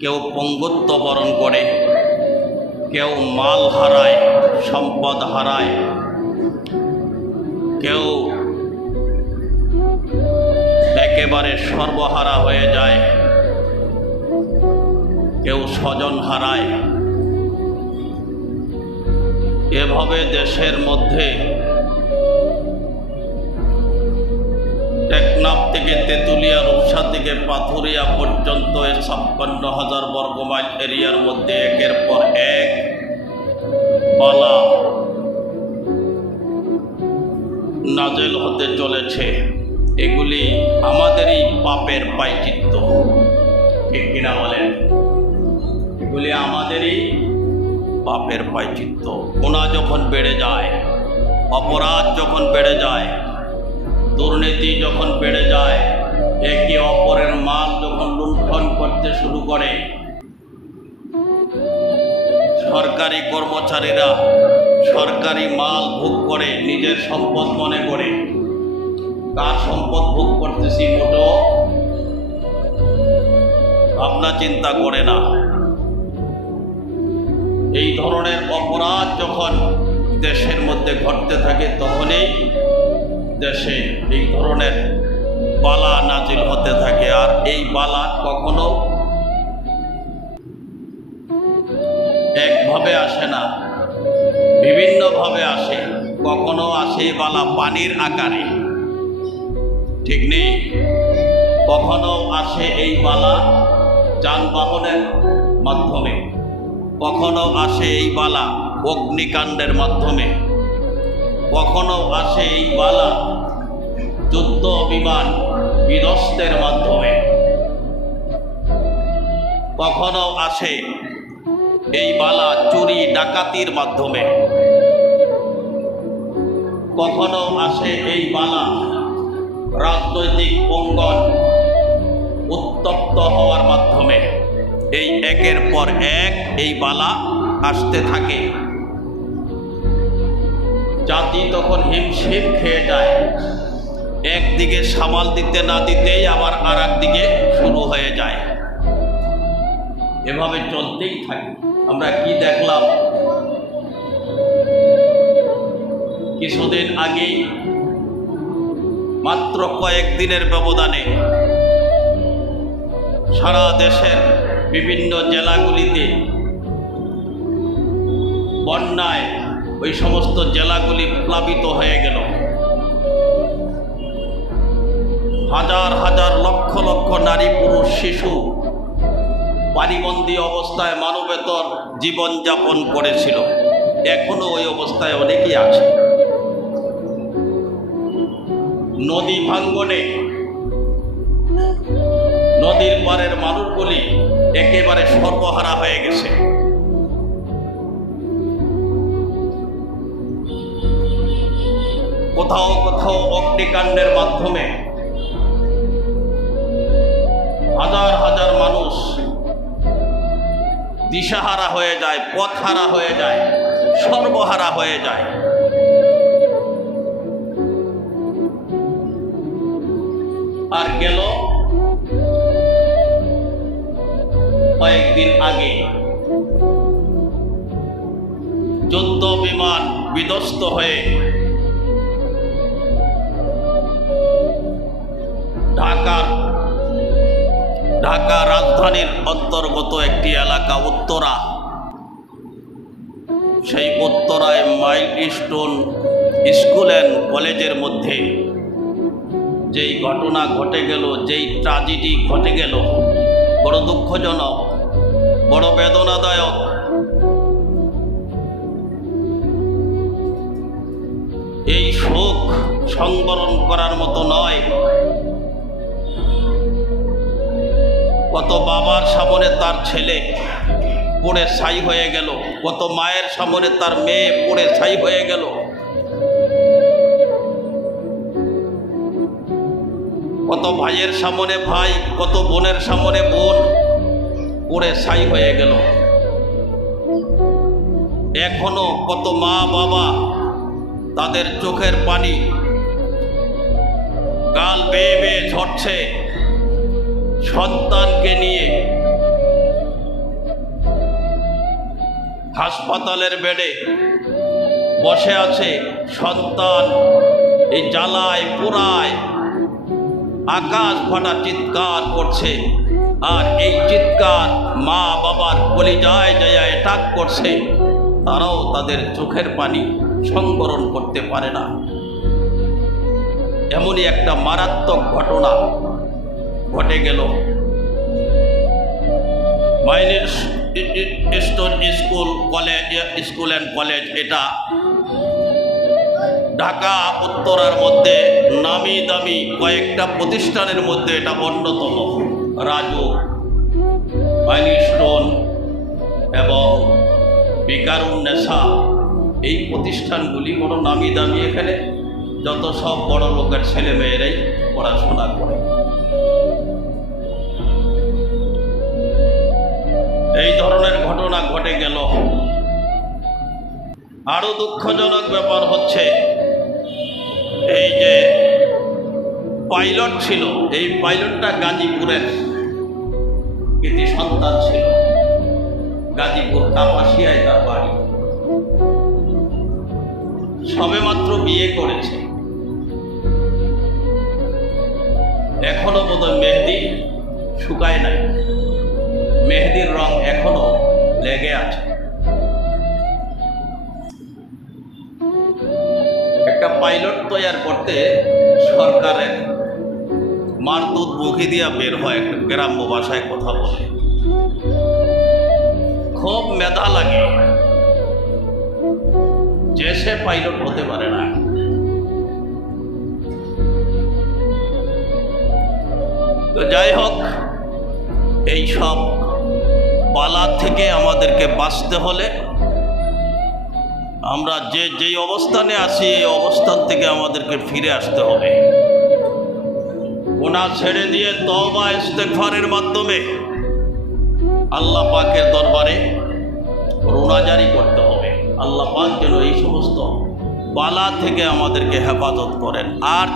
কেউ পঙ্গুত্ব বরণ করে, কেউ মাল হারায়, সম্পদ হারায়, কেউ একেবারে সর্বহারা হয়ে যায়, কেউ স্বজন হারায়। এভাবে দেশের মধ্যে টেকনাফ থেকে তেঁতুলিয়া, রূপসা থেকে পাথুরিয়া পর্যন্ত 56,000 বর্গমাইল এরিয়ার মধ্যে একের পর এক বালা নাজেল হতে চলেছে। এগুলি আমাদেরই পাপের প্রায়শ্চিত্ত, ঠিক কিনা বলেন? এগুলি আমাদেরই পাপের প্রায়শ্চিত্ত। গুনাহ যখন বেড়ে যায়, অপরাধ যখন বেড়ে যায়, দুর্নীতি যখন বেড়ে যায়, একে অপরের মাল যখন লুণ্ঠন করতে শুরু করে, সরকারি কর্মচারীরা সরকারি মাল ভোগ করে নিজের সম্পদ মনে করে, কার সম্পদ ভোগ করতেছি মোটো ভাবনা চিন্তা করে না। এই ধরনের অপরাধ যখন দেশের মধ্যে ঘটতে থাকে, তখনই দেশে এই ধরনের বালা নাজিল হতে থাকে। আর এই বালা কখনো একভাবে আসে না, বিভিন্নভাবে আসে। কখনো আসে বালা পানির আকারে, ঠিক নেই? কখনো আসে এই বালা যানবাহনের মাধ্যমে, কখনো আসে এই বালা অগ্নিকাণ্ডের মাধ্যমে, কখনো আসে এই বালা যুদ্ধ বিমান বিধ্বস্তের মাধ্যমে, কখনো আসে এই বালা চুরি ডাকাতির মাধ্যমে, কখনো আসে এই বালা রাজনৈতিক অঙ্গন উত্তপ্ত হওয়ার মাধ্যমে। এই একের পর এক এই বালা আসতে থাকে। জাতি তখন হিমশিম খেয়ে যায়, একদিকে সামাল দিতে না দিতেই আবার আর একদিকে শুরু হয়ে যায়। এভাবে চলতেই থাকে। আমরা কি দেখলাম কিছুদিন আগেই, মাত্র কয়েকদিনের ব্যবধানে সারা দেশের বিভিন্ন জেলাগুলিতে বন্যায় ওই সমস্ত জেলাগুলি প্লাবিত হয়ে গেল। হাজার হাজার লক্ষ লক্ষ নারী, পুরুষ, শিশু পানিবন্দী অবস্থায় মানবেতর জীবনযাপন করেছিল। এখনো ওই অবস্থায় অনেকেই আছে। নদী ভাঙ্গনে নদীর পাড়ের মানুষগুলি একেবারে সর্বহারা হয়ে গেছে। কোথাও কোথাও অগ্নিকাণ্ডের মাধ্যমে হাজার হাজার মানুষ দিশাহারা হয়ে যায়, পথহারা হয়ে যায়, সর্বহারা হয়ে যায়। আর গেল কয়েকদিন আগে যুদ্ধ বিমান বিধ্বস্ত হয়ে ঢাকা রাজধানীর অন্তর্গত একটি এলাকা উত্তরা, সেই উত্তরায় মাইলস্টোন স্কুল অ্যান্ড কলেজের মধ্যে যেই ঘটনা ঘটে গেল, যেই ট্র্যাজেডি ঘটে গেল, বড় দুঃখজনক, বড় বেদনাদায়ক। এই শোক সংবরণ করার মতো নয়। কত বাবার সামনে তার ছেলে পড়ে ছাই হয়ে গেল, কত মায়ের সামনে তার মেয়ে পড়ে ছাই হয়ে গেল, কত ভাইয়ের সামনে ভাই, কত বোনের সামনে বোন পড়ে ছাই হয়ে গেল। এখনো কত মা বাবা তাদের চোখের পানি গাল বেয়ে বেয়ে ঝরছে সন্তানকে নিয়ে হাসপাতালের বেডে বসে আছে, সন্তান এই জ্বালায় পোড়ায় আকাশ ফাটা চিৎকার করছে, আর এই চিৎকার মা বাবার কলিজায় যায় টাক করছে, তারাও তাদের চোখের পানি সংবরণ করতে পারে না। এমনই একটা মারাত্মক ঘটনা ঘটে গেল মাইলস্টোন স্কুল অ্যান্ড কলেজ। এটা ঢাকা উত্তরার মধ্যে নামি দামি কয়েকটা প্রতিষ্ঠানের মধ্যে এটা অন্যতম। রাজু, মাইলস্টোন এবং বিকারুন্নেসা, এই প্রতিষ্ঠানগুলি বড় নামি দামি। এখানে যত সব বড় লোকের ছেলে মেয়েরাই পড়াশোনা করে। এই ধরনের ঘটনা ঘটে গেল। আরো দুঃখজনক ব্যাপার হচ্ছে, এই যে পাইলট ছিল, এই পাইলটটা গাজীপুরের কৃতি সন্তান ছিল। গাজীপুর কাপাসিয়ায় তার বাড়ি। সবেমাত্র বিয়ে করেছে, এখনো বোধহয় মেহেদি শুকায় নাই, মেহেদির রং এখনো লেগে আছে। একটা পাইলট তৈরি করতে সরকারের মার দুধ মুখে দিয়া বের হয়, একটা গ্রাম্য ভাষায় কথা বলে। খুব মেধা লাগে, যে সে পাইলট হতে পারে না। তো যাই হোক, এই সব বালা থেকে আমাদেরকে বাঁচতে হলে আমরা যেই অবস্থানে আছি, এই অবস্থান থেকে আমাদেরকে ফিরে আসতে হবে। গুনাহ ছেড়ে দিয়ে তওবা ইস্তেগফারের মাধ্যমে আল্লাহ পাকের দরবারে রোনাজারি করতে হবে। আল্লাহ পাক যেন এই সমস্ত বালা থেকে আমাদেরকে হেফাজত করেন। আর